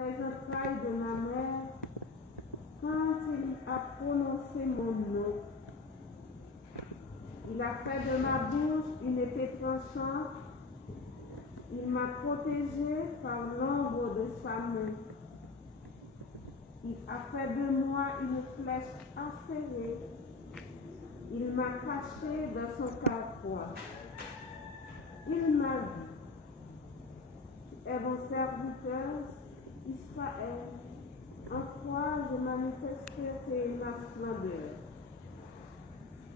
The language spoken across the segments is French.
les entrailles de ma mère, quand il a prononcé mon nom. Il a fait de ma bouche une épée tranchante. Il m'a protégée par l'ombre de sa main. Il a fait de moi une flèche acérée. Il m'a caché dans son carquois. Il m'a dit, tu es mon serviteur, Israël, en toi je manifesterai ma splendeur.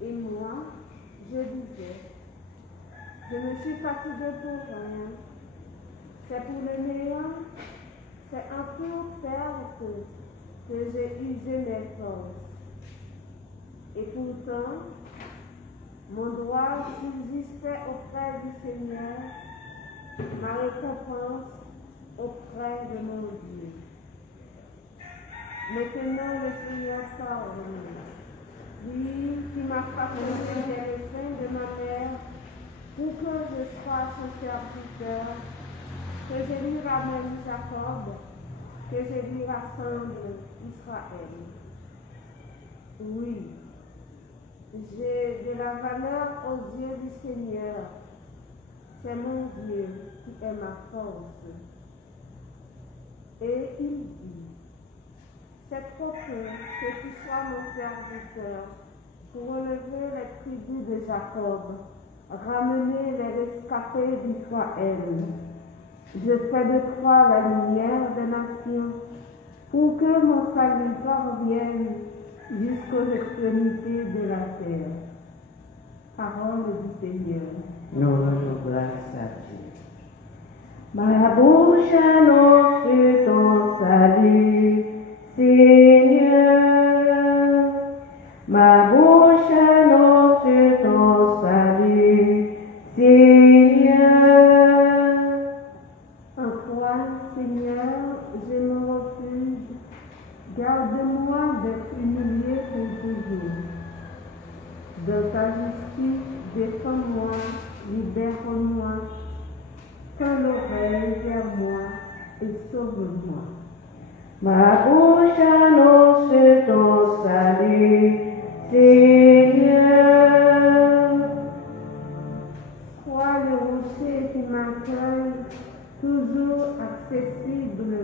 Et moi, je disais, je ne suis fatigué pour rien. C'est pour le néant, c'est en toute perte que j'ai usé mes forces. Et pourtant, mon droit subsistait auprès du Seigneur, ma récompense auprès de mon Dieu. Maintenant, le Seigneur pardonne. Lui qui m'a façonné des seins de ma mère, pour que je sois son serviteur, que je lui ramène Jacob, que je lui rassemble Israël. Oui, j'ai de la valeur aux yeux du Seigneur. C'est mon Dieu qui est ma force. Et il dit, c'est trop peu que tu sois mon serviteur pour relever les tribus de Jacob, ramener les rescapés d'Israël. Je fais de toi la lumière des nations, pour que mon salut parvienne jusqu'aux extrémités de la terre. Parole du Seigneur. Nous rendons grâce à Dieu. Ma bouche annonce ton salut, Seigneur. Ma bouche annonce ton salut, Seigneur. En toi, Seigneur, je me refuse. Garde-moi d'être humilié pour toujours. Dans ta justice, défends-moi, libère-moi. Tends l'oreille vers moi et sauve-moi. Ma bouche annonce ton salut, Seigneur. Sois le rocher qui m'accueille, toujours accessible.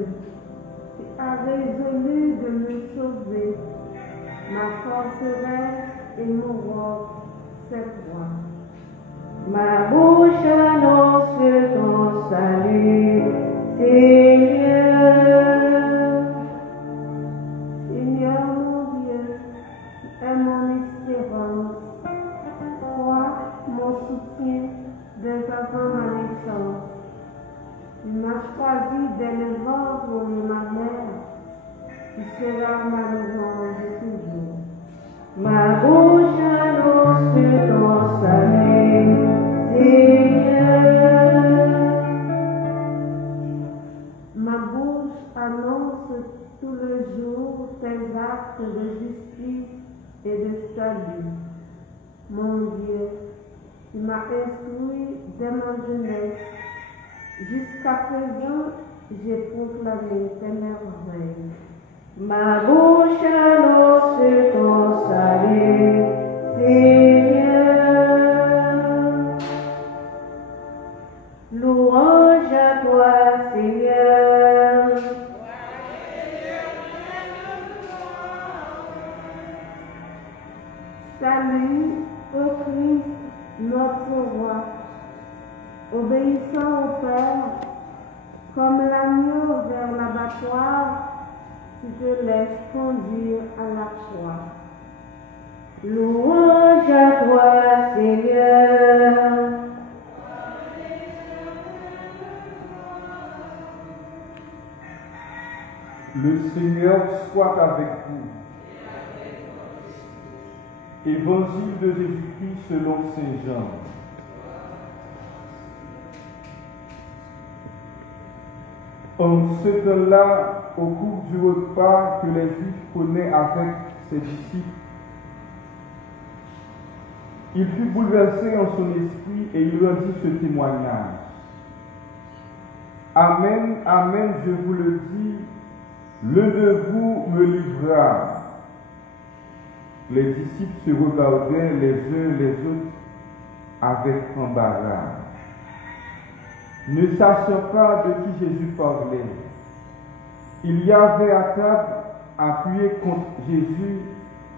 Tu as résolu de me sauver. Ma forteresse et mon roc, c'est toi. Ma bouche annonce ton salut, Seigneur. Seigneur mon Dieu, tu es mon espérance. Toi, mon soutien dès avant ma naissance. Tu m'as choisi dès le ventre de ma mère. Tu seras ma louange toujours. Ma bouche annonce ton salut, Seigneur. Ma bouche annonce tout le jour tes actes de justice et de salut. Mon Dieu, tu m'as instruit dès ma jeunesse. Jusqu'à présent, j'ai proclamé tes merveilles. Ma bouche annonce ton salut, Seigneur. Louange à toi, Seigneur. Salut, ô Christ, notre roi, obéissant au Père, comme l'agneau vers l'abattoir, tu te laisses conduire à la croix. Louange à toi, Seigneur. Le Seigneur soit avec vous. Évangile de Jésus-Christ selon Saint Jean. En ce temps-là, au cours du repas que les Juifs prenaient avec ses disciples, il fut bouleversé en son esprit et il rendit ce témoignage. Amen, amen, je vous le dis, l'un de vous me livrera. Les disciples se regardaient les uns les autres avec embarras, ne sachant pas de qui Jésus parlait. Il y avait à table, appuyé contre Jésus,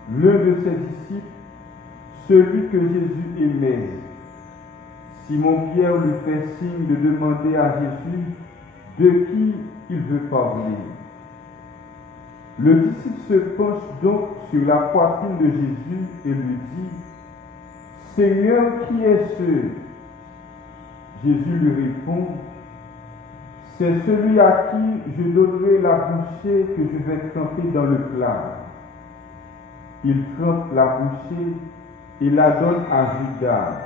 l'un de ses disciples, celui que Jésus aimait. Simon-Pierre lui fait signe de demander à Jésus de qui il veut parler. Le disciple se penche donc sur la poitrine de Jésus et lui dit, « Seigneur, qui est ce ?» Jésus lui répond, « C'est celui à qui je donnerai la bouchée que je vais tremper dans le plat. » Il trempe la bouchée et la donne à Judas,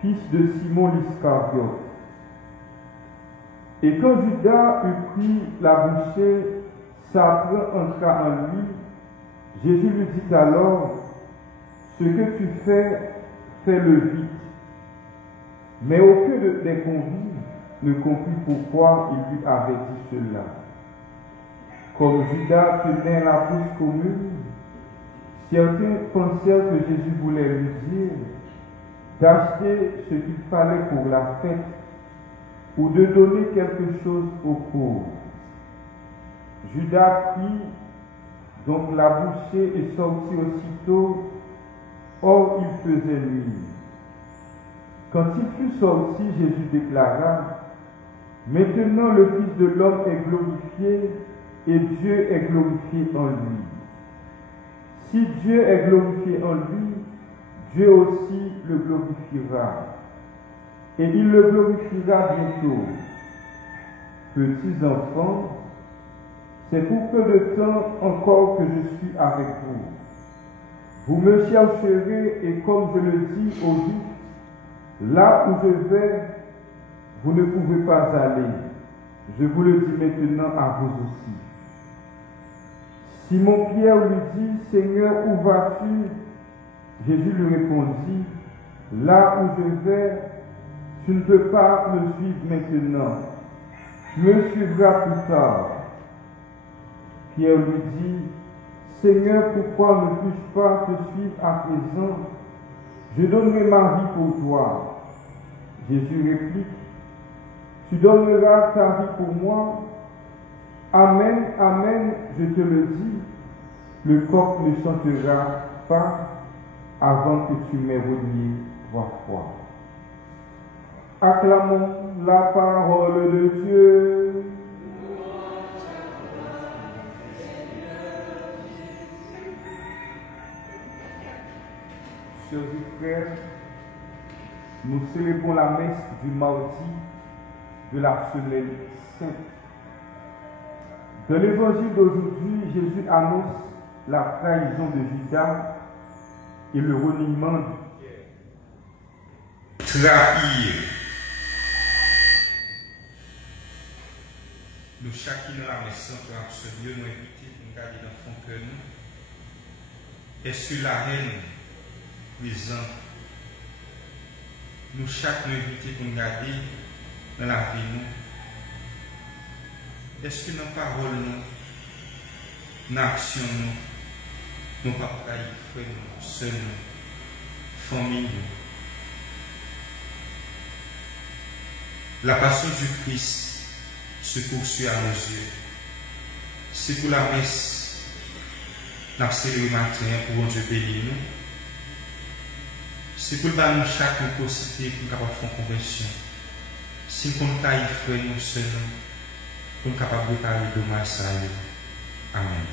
fils de Simon l'Iscariote. Et quand Judas eut pris la bouchée, Satan entra en lui. Jésus lui dit alors, « Ce que tu fais, fais-le vite. » Mais aucun des convives ne comprit pourquoi il lui avait dit cela. Comme Judas tenait la bouche commune, certains pensèrent que Jésus voulait lui dire d'acheter ce qu'il fallait pour la fête ou de donner quelque chose aux pauvres. Judas prit donc la bouchée et sortit aussitôt. Or, il faisait nuit. Quand il fut sorti, Jésus déclara, « Maintenant le Fils de l'homme est glorifié et Dieu est glorifié en lui. Si Dieu est glorifié en lui, Dieu aussi le glorifiera. Et il le glorifiera bientôt. Petits enfants, c'est pour peu de temps encore que je suis avec vous. Vous me chercherez et comme je le dis aux Juifs, là où je vais, vous ne pouvez pas aller. Je vous le dis maintenant à vous aussi. » Simon-Pierre lui dit, « Seigneur, où vas-tu » Jésus lui répondit, « Là où je vais, tu ne peux pas me suivre maintenant. Tu me suivras plus tard. » Pierre lui dit, « Seigneur, pourquoi ne puis-je pas te suivre à présent? Je donnerai ma vie pour toi. » Jésus réplique, « Tu donneras ta vie pour moi? Amen, amen, je te le dis, le coq ne chantera pas avant que tu m'aies renié 3 fois. » Acclamons la parole de Dieu. Chers frères, nous célébrons la messe du mardi de la semaine sainte. Dans l'évangile d'aujourd'hui, Jésus annonce la trahison de Judas et le reniement de Pierre. Trahir. Nous, chacun dans la messe pour absolument nous inviter pour garder dans le fond que nous. Et sur la haine présente, nous chacun nous inviter pour nous garder dans la vie nous. Est-ce que nos paroles, nos actions, nous pas trahir frères, nous, sœurs, nous, famille. La passion du Christ se poursuit à nos yeux. C'est pour la messe, nous célébrons le matin pour Dieu bénir nous. C'est pour nous chacun possibilité pour nous faire conversion. Si nous trahissons frères, nous, sœurs, nous sommes capables de parler de dommage à eux. Amen.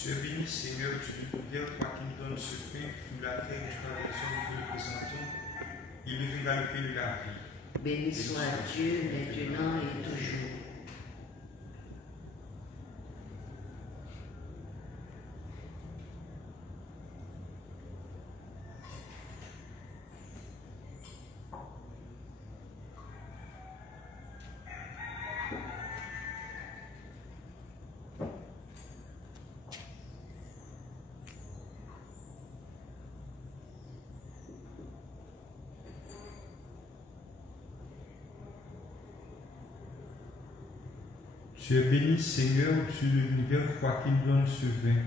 Tu es béni, Seigneur, tu nous gouvernes, toi qui nous donnes ce pain, nous la terre, du travail des hommes, nous le présentons. Il deviendra le pain de la vie. Béni soit Dieu, maintenant et toujours. Tu es béni, Seigneur, tu l'univers, toi qui nous donnes ce vin.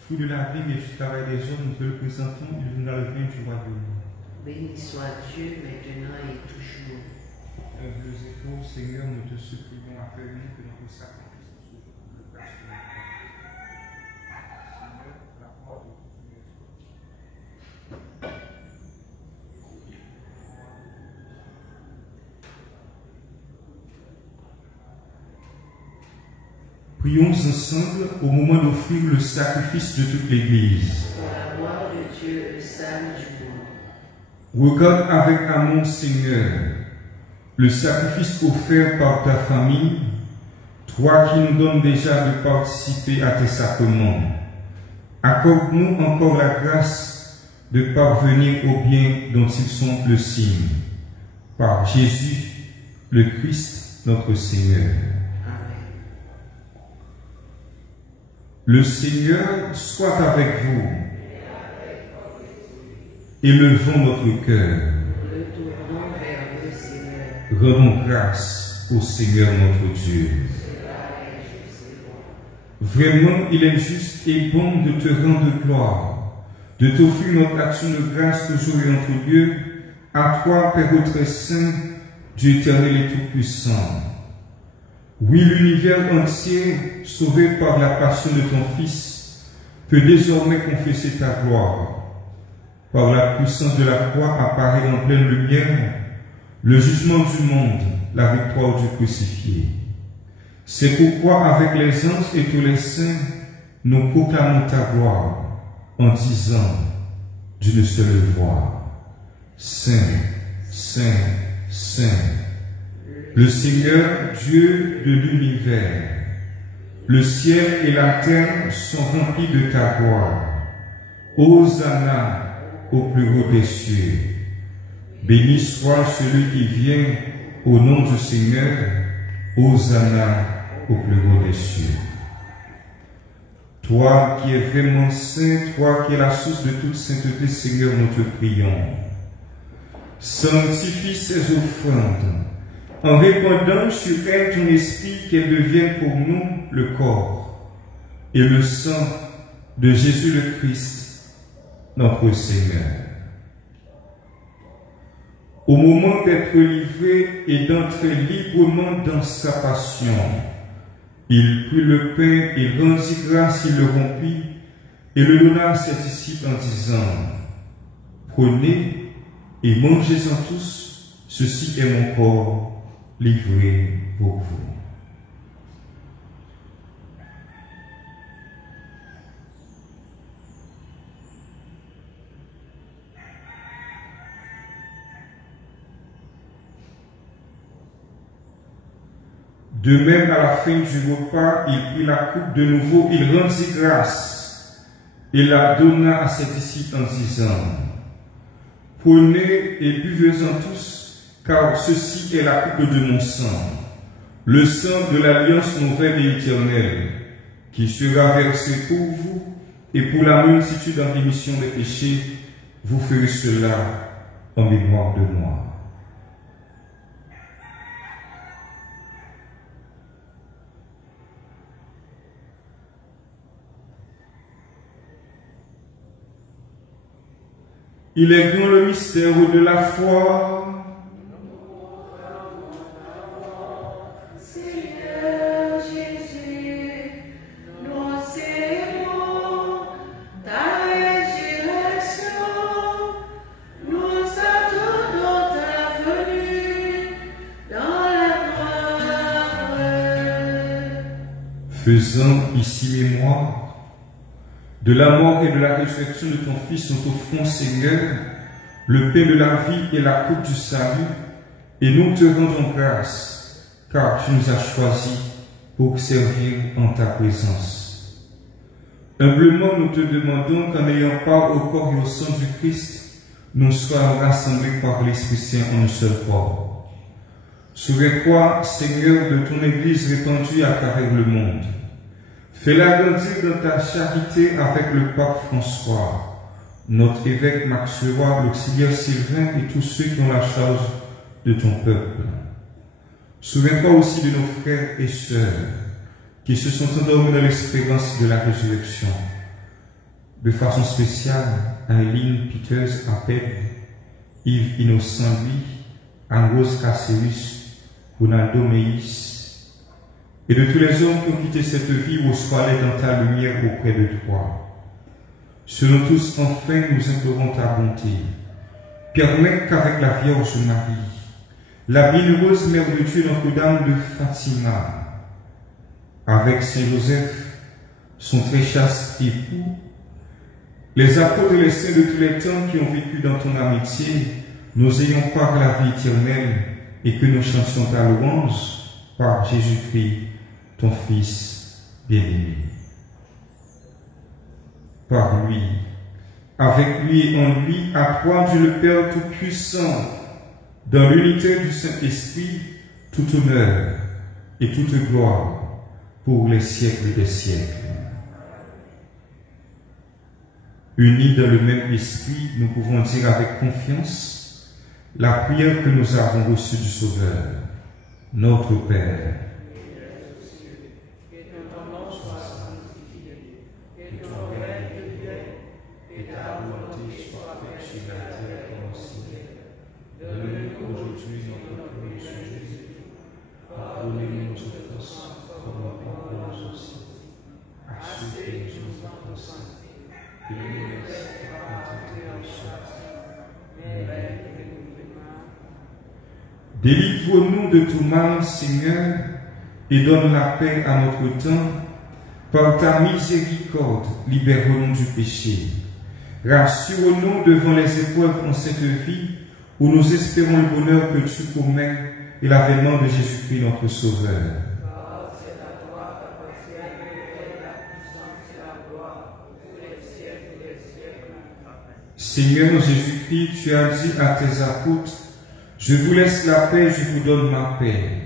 Fruit de la vie et du travail des hommes, nous te le présentons, il viendra le vin du royaume. Béni soit Dieu, maintenant et toujours. Le échos, Seigneur, nous te supplions, affermis que notre sacrifice soit le place de notre Seigneur, la porte de Prions ensemble au moment d'offrir le sacrifice de toute l'Église. Pour la gloire de Dieu, le salut du monde. Regarde avec amour, Seigneur, le sacrifice offert par ta famille, toi qui nous donnes déjà de participer à tes sacrements. Accorde-nous encore la grâce de parvenir au bien dont ils sont le signe. Par Jésus, le Christ, notre Seigneur. Le Seigneur soit avec vous. Élevons notre cœur. Retournons vers le Seigneur. Rendons grâce au Seigneur notre Dieu. Vraiment, il est juste et bon de te rendre gloire, de t'offrir notre action de grâce toujours et en tout lieu, à toi, Père très saint, Dieu éternel et tout-puissant. Oui, l'univers entier, sauvé par la passion de ton Fils, peut désormais confesser ta gloire. Par la puissance de la croix apparaît en pleine lumière le jugement du monde, la victoire du crucifié. C'est pourquoi, avec les anges et tous les saints, nous proclamons ta gloire en disant d'une seule voix: Saint, Saint, Saint, le Seigneur Dieu de l'univers. Le ciel et la terre sont remplis de ta gloire. Hosanna au plus haut des cieux. Béni soit celui qui vient au nom du Seigneur. Hosanna au plus haut des cieux. Toi qui es vraiment saint, toi qui es la source de toute sainteté, Seigneur, nous te prions. Sanctifie ces offrandes en répandant sur elle ton esprit, qu'elle devienne pour nous le corps et le sang de Jésus le Christ, notre Seigneur. Au moment d'être livré et d'entrer librement dans sa passion, il prit le pain, il rendit grâce, il le rompit et le donna à ses disciples en disant: Prenez et mangez-en tous, ceci est mon corps livré pour vous. De même, à la fin du repas, il prit la coupe de nouveau, il rendit grâce et la donna à ses disciples en disant: Prenez et buvez-en tous, car ceci est la coupe de mon sang, le sang de l'alliance nouvelle et éternelle, qui sera versé pour vous et pour la multitude en rémission des péchés. Vous ferez cela en mémoire de moi. Il est grand le mystère de la foi. Seigneur Jésus, nous célébrons ta résurrection. Nous attendons ta venue dans la gloire. Faisant ici mémoire de la mort et de la résurrection de ton Fils, nous t'offrons, Seigneur, le pain de la vie et la coupe du salut, et nous te rendons grâce, car tu nous as choisis pour servir en ta présence. Humblement, nous te demandons qu'en ayant part au corps et au sang du Christ, nous soyons rassemblés par l'Esprit Saint en un seul corps. Souviens-toi, Seigneur, de ton Église répandue à travers le monde. Fais-la grandir dans ta charité avec le pape François, notre évêque Max Leroy, l'auxiliaire Sylvain et tous ceux qui ont la charge de ton peuple. Souviens-toi aussi de nos frères et sœurs qui se sont endormis dans l'espérance de la résurrection. De façon spéciale, à Eileen Peters à Peb, Yves Innocent Louis, Anne-Rose Caceus, Ronaldo Meis, et de tous les hommes qui ont quitté cette vie où soient dans ta lumière auprès de toi. Sur nous tous, enfin, nous implorons ta bonté. Permets qu'avec la Vierge Marie, la bienheureuse Mère de Dieu, Notre-Dame de Fatima, avec Saint Joseph, son très chaste époux, les apôtres et les saints de tous les temps qui ont vécu dans ton amitié, nous ayons part à la vie éternelle et que nous chantions ta louange par Jésus-Christ, ton Fils bien-aimé. Par lui, avec lui et en lui, à toi, Dieu le Père Tout-Puissant, dans l'unité du Saint-Esprit, tout honneur et toute gloire pour les siècles des siècles. Unis dans le même esprit, nous pouvons dire avec confiance la prière que nous avons reçue du Sauveur. Notre Père, délivre-nous de tout mal, Seigneur, et donne la paix à notre temps. Par ta miséricorde, libère-nous du péché. Rassure-nous devant les épreuves en cette vie, où nous espérons le bonheur que tu promets et l'avènement de Jésus-Christ, notre Sauveur. Seigneur Jésus-Christ, tu as dit à tes apôtres, je vous laisse la paix, je vous donne ma paix.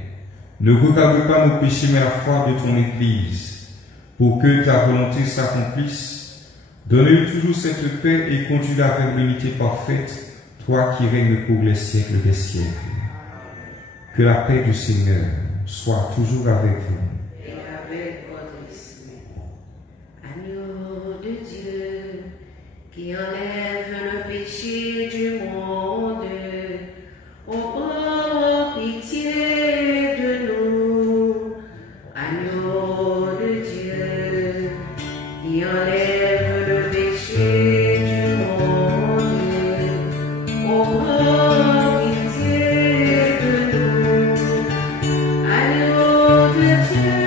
Ne regarde pas nos péchés, mais la foi de ton Église, pour que ta volonté s'accomplisse. Donne-lui toujours cette paix et conduis-la vers l'unité parfaite, toi qui règnes pour les siècles des siècles. Que la paix du Seigneur soit toujours avec vous. Et avec votre esprit. Agneau de Dieu, qui enlève le péché du monde, oh, pitié de nous. Agneau de Dieu, qui enlève le péché du monde, oh, pitié de nous. Agneau de Dieu,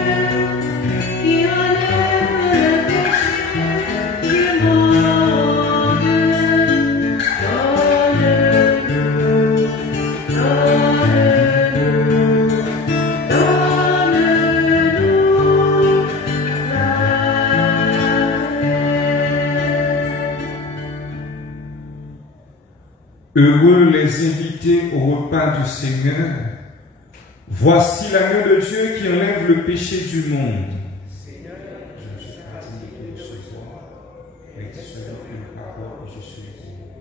qui enlève le péché du monde, donne-nous, donne-nous, donne-nous la paix. Heureux les invités au repas du Seigneur. Voici l'agneau de Dieu qui enlève le péché du monde. Seigneur, je suis pas digne de recevoir, mais que selon une parole, je suis digne.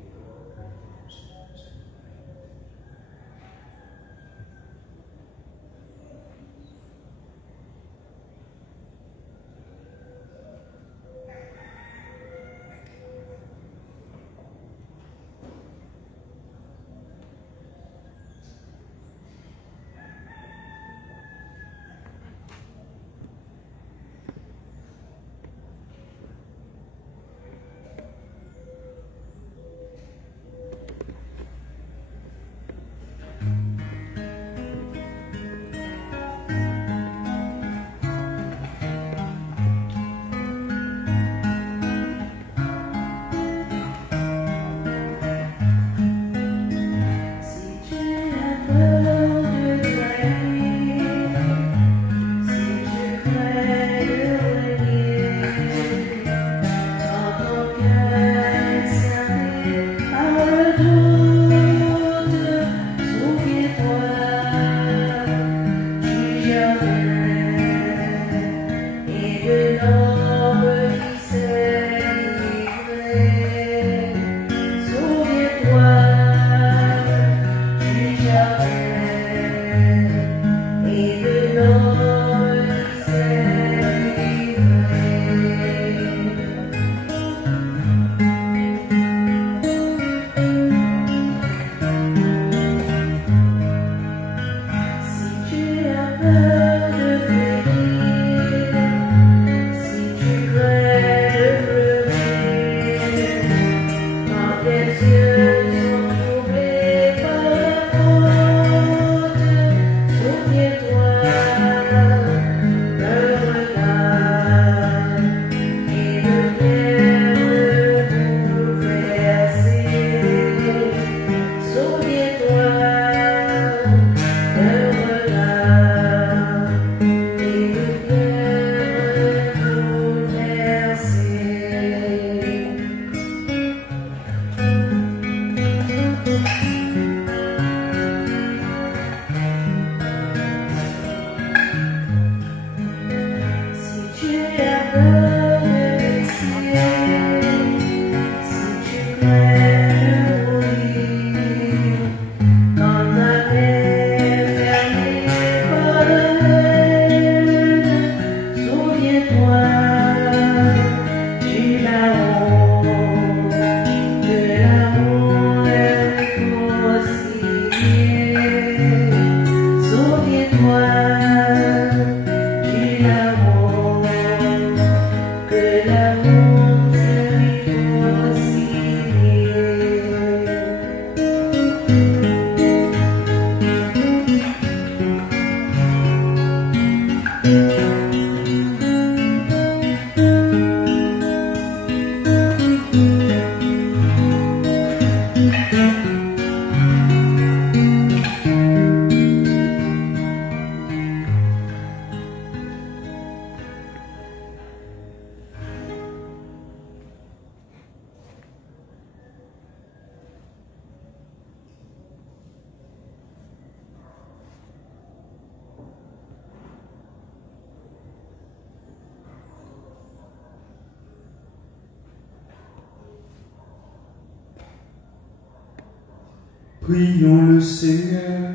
Prions le Seigneur.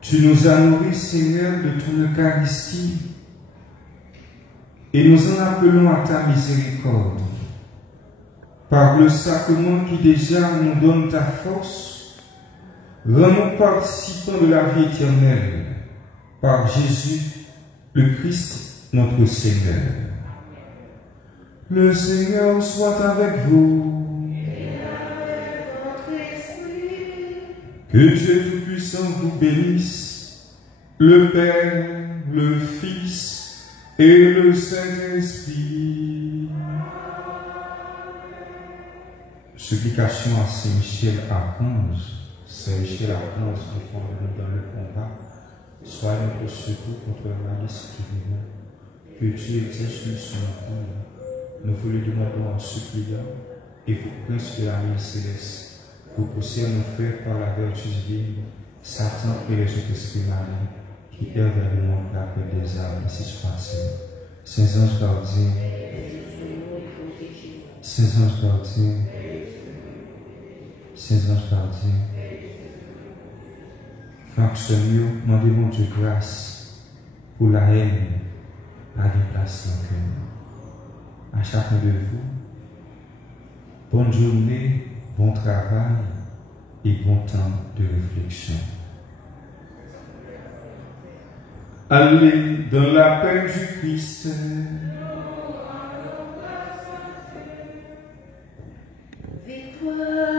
Tu nous as nourris, Seigneur, de ton Eucharistie, et nous en appelons à ta miséricorde. Par le sacrement qui déjà nous donne ta force, rends-nous participants de la vie éternelle, par Jésus, le Christ, notre Seigneur. Le Seigneur soit avec vous. Que Dieu Tout-Puissant vous bénisse, le Père, le Fils et le Saint-Esprit. Supplication à Saint Michel Archange. Saint Michel Archange, défends-nous dans le combat. Sois notre secours contre la malice qui vient. Que Dieu exerce sur son cours. Nous vous le demandons en suppliant, et vous prince de la vie céleste, pour pousser à nos frères par la vertu divine, Satan et les autres esprits malignes, qui errent vers le monde la paix des âmes, ainsi soit-il. Saints anges gardiens, Saints anges gardiens, Saints anges gardiens, Frères Seigneur, demandez-moi Dieu grâce pour la haine, à la place dans le cœur. À chacun de vous, bonne journée, bon travail et bon temps de réflexion. Allez dans la paix du Christ. Victoire.